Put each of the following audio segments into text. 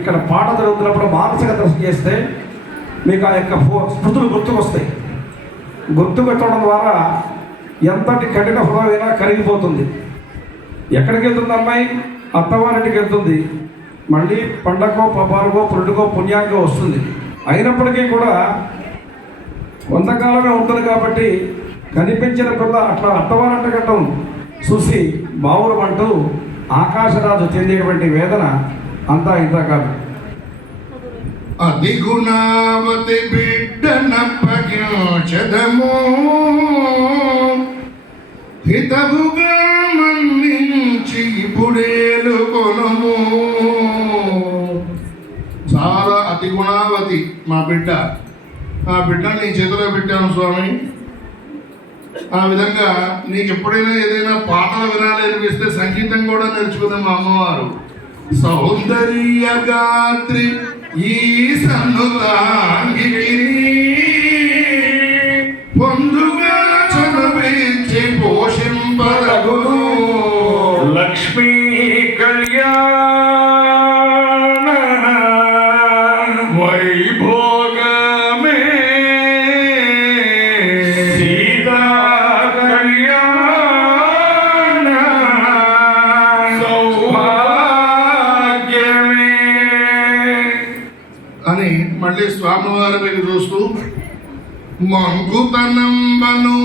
ఇక్కడ పాట జరుగుతున్నప్పుడు మానసిక దర్శనం చేస్తే మీకు ఆ యొక్క స్మృతులు గుర్తుకొస్తాయి. గుర్తుపెట్టడం ద్వారా ఎంతటి కఠిన హృదయమైనా కరిగిపోతుంది. ఎక్కడికి వెళ్తుంది అమ్మాయి? అత్తవారింటికి వెళ్తుంది. మళ్ళీ పండగో పబ్బాలకో పురుడుకో పుణ్యానికో వస్తుంది. అయినప్పటికీ కూడా కొంతకాలమే ఉంటుంది కాబట్టి కనిపించిన పిల్ల అట్లా అత్తవారంట గట్టం చూసి బావురు అంటూ ఆకాశరాజు చెందేటువంటి వేదన అంతా ఇంత కాదు. అది గుణావతి బిడ్డనప్పగించదము హితవుగా మన్నించి ఇప్పుడేలు కొనము. చాలా అతి గుణావతి మా బిడ్డ. ఆ బిడ్డని నీ చేతిలో పెట్టాను స్వామి. ఆ విధంగా నీకు ఎప్పుడైనా ఏదైనా పాటలు వినాలి అనిపిస్తే సంగీతం కూడా నేర్చుకుందాం మా అమ్మవారు. సౌందర్య గాత్రి ఈ సన్నుతాంగిని పొందుగా చనువించి పోషింపరగును లక్ష్మీ కళ్యాణ వైభోగమే సీతా కళ్యాణ సౌభాగ్యమే అని మళ్ళీ స్వామివారి మీద చూస్తూ మంకుతనంబను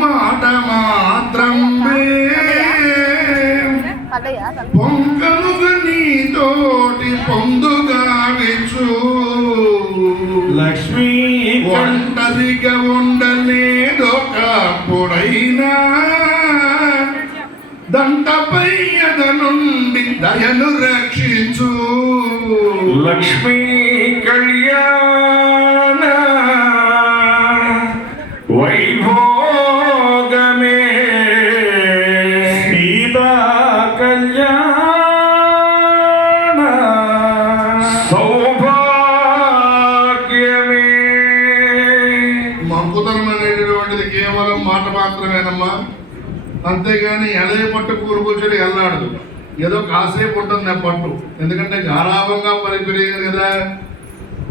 మాట మాత్రం పొంకలుగా నీతోటి పొందుగా విచ్చు లక్ష్మీ ఒంటరిగా ఉండలేదొకప్పుడైనా దంటపై ఎద నుండి దయను రక్షించు లక్ష్మీ కళ్యాణ వైభోగమే సీతా కళ్యాణ సౌభాగ్యమే. మంకుతనం అనేటటువంటిది కేవలం మాట మాత్రమేనమ్మా. అంతేగాని ఎలే పట్టు కూరుకొచ్చుడు ఎల్లాడదు. ఏదో కాసేపు ఉంటుంది ఆ పట్టు. ఎందుకంటే గారాభంగా పరిపెరిగారు కదా.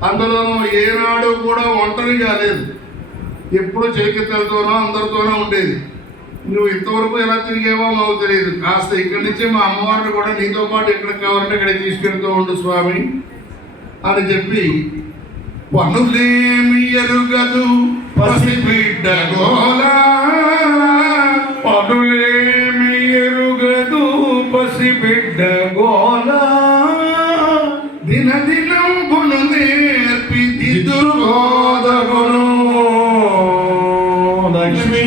అందులోనూ ఏనాడు కూడా ఒంటరి కాలేదు. ఎప్పుడు చెలికెత్తలతోనో అందరితోనో ఉండేది. నువ్వు ఇంతవరకు ఎలా తిరిగేవో మాకు తెలియదు. కాస్త ఇక్కడి నుంచి మా అమ్మవారిని కూడా నీతో పాటు ఎక్కడికి కావాలంటే అక్కడికి తీసుకెళ్తూ ఉండు స్వామి అని చెప్పి పనులేమి ఎరుగదు పసిబిడ్డ గోలా పనులేమి ఎరుగదు పసిబిడ్డ గోలా దినదినం గును నేర్పి దిద్దుకోదగును లక్ష్మీ